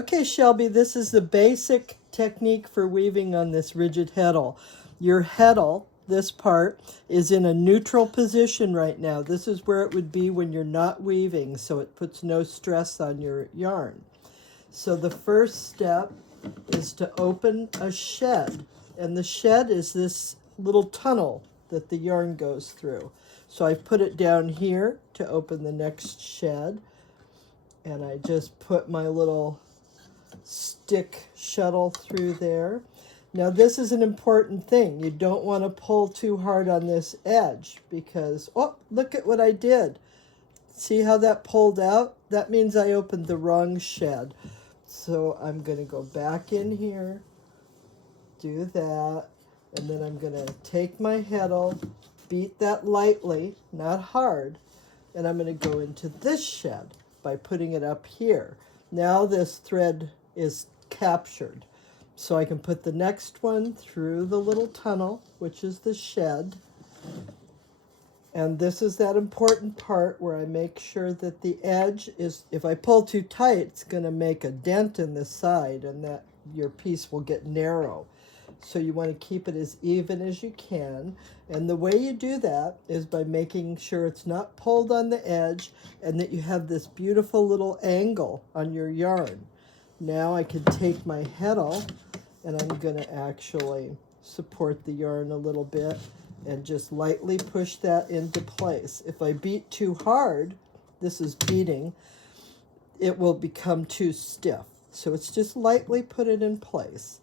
Okay, Shelby, this is the basic technique for weaving on this rigid heddle. Your heddle, this part, is in a neutral position right now. This is where it would be when you're not weaving, so it puts no stress on your yarn. So the first step is to open a shed, and the shed is this little tunnel that the yarn goes through. So I put it down here to open the next shed, and I just put my little stick shuttle through there. Now this is an important thing. You don't want to pull too hard on this edge because, oh, look at what I did. See how that pulled out? That means I opened the wrong shed. So I'm going to go back in here, do that, and then I'm going to take my heddle, beat that lightly, not hard, and I'm going to go into this shed by putting it up here. Now this thread is captured. So I can put the next one through the little tunnel, which is the shed. And this is that important part where I make sure that the edge is, if I pull too tight, it's going to make a dent in the side and that your piece will get narrow. So you want to keep it as even as you can. And the way you do that is by making sure it's not pulled on the edge and that you have this beautiful little angle on your yarn. Now I can take my heddle and I'm going to actually support the yarn a little bit and just lightly push that into place. If I beat too hard, this is beating, it will become too stiff. So it's just lightly put it in place.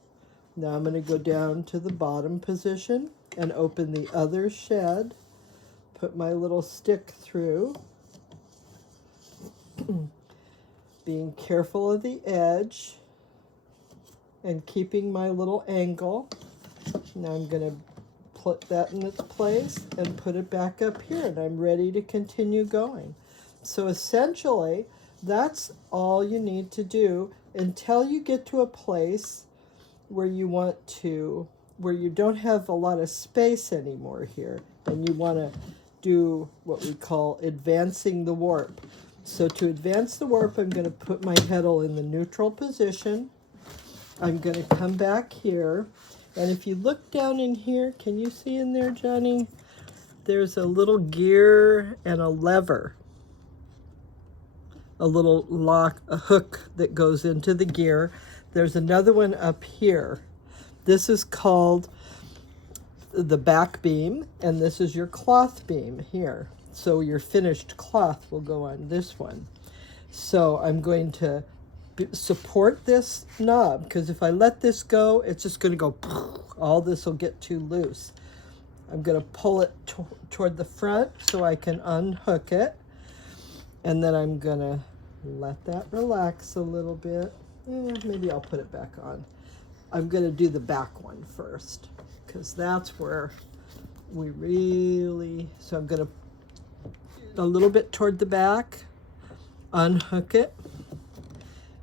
Now I'm going to go down to the bottom position and open the other shed, put my little stick through, being careful of the edge and keeping my little angle. Now I'm going to put that in its place and put it back up here, and I'm ready to continue going. So essentially, that's all you need to do until you get to a place where you where you don't have a lot of space anymore here, and you want to do what we call advancing the warp. So to advance the warp, I'm going to put my heddle in the neutral position. I'm going to come back here, and if you look down in here, can you see in there, Johnny? There's a little gear and a lever, a little lock, a hook that goes into the gear. There's another one up here. This is called the back beam, and this is your cloth beam here. So your finished cloth will go on this one. So I'm going to support this knob, because if I let this go, it's just going to go, all this will get too loose. I'm going to pull it toward the front so I can unhook it, and then I'm going to let that relax a little bit. Maybe I'll put it back on. I'm going to do the back one first, because that's where we really, so I'm going to a little bit toward the back, unhook it,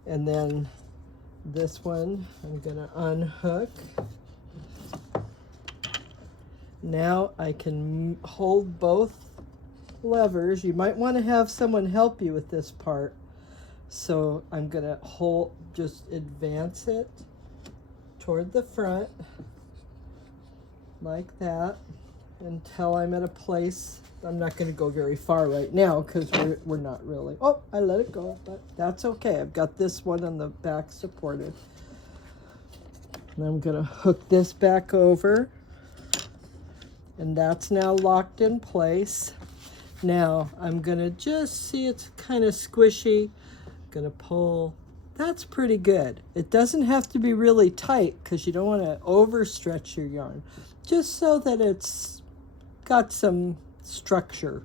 and then this one I'm going to unhook. Now I can hold both levers. You might want to have someone help you with this part. So I'm going to just advance it toward the front like that until I'm at a place. I'm not going to go very far right now because we're not really. Oh, I let it go, but that's okay. I've got this one on the back supported. And I'm going to hook this back over. And that's now locked in place. Now I'm going to just see it's kind of squishy. Going to pull. That's pretty good. It doesn't have to be really tight because you don't want to overstretch your yarn. Just so that it's got some structure.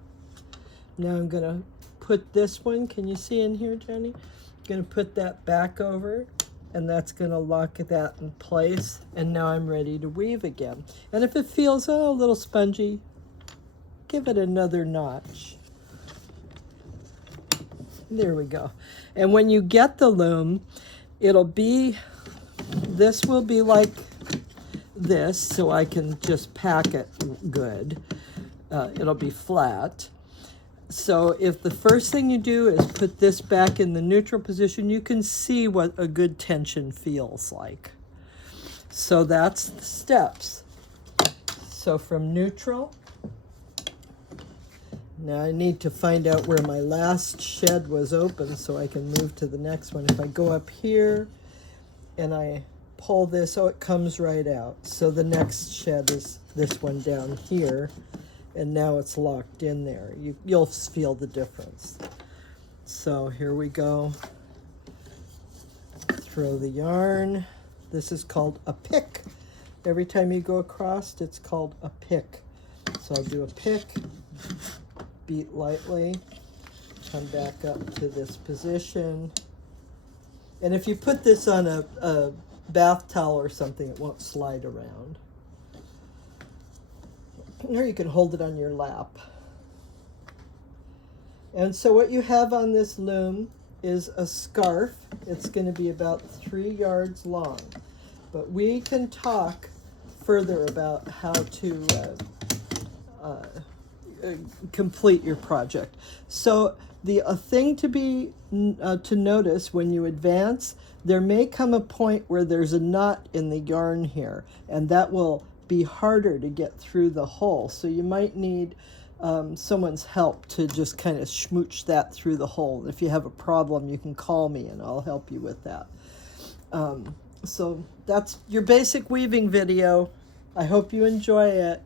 Now I'm going to put this one, can you see in here, Jenny? I'm going to put that back over, and that's going to lock that in place, and now I'm ready to weave again. And if it feels a little spongy, give it another notch. There we go. And when you get the loom, this will be like this, so I can just pack it good. It'll be flat. So if the first thing you do is put this back in the neutral position, you can see what a good tension feels like. So that's the steps. So from neutral, now I need to find out where my last shed was open so I can move to the next one. If I go up here and I pull this, oh, it comes right out. So the next shed is this one down here, and now it's locked in there. You'll feel the difference. So here we go. Throw the yarn. This is called a pick. Every time you go across, it's called a pick. So I'll do a pick, beat lightly, come back up to this position. And if you put this on a bath towel or something, it won't slide around. Or you can hold it on your lap. And so what you have on this loom is a scarf. It's going to be about 3 yards long. But we can talk further about how to complete your project. So the thing to be to notice when you advance, there may come a point where there's a knot in the yarn here, and that will be harder to get through the hole. So you might need someone's help to just kind of smooch that through the hole. If you have a problem, you can call me and I'll help you with that. So that's your basic weaving video. I hope you enjoy it.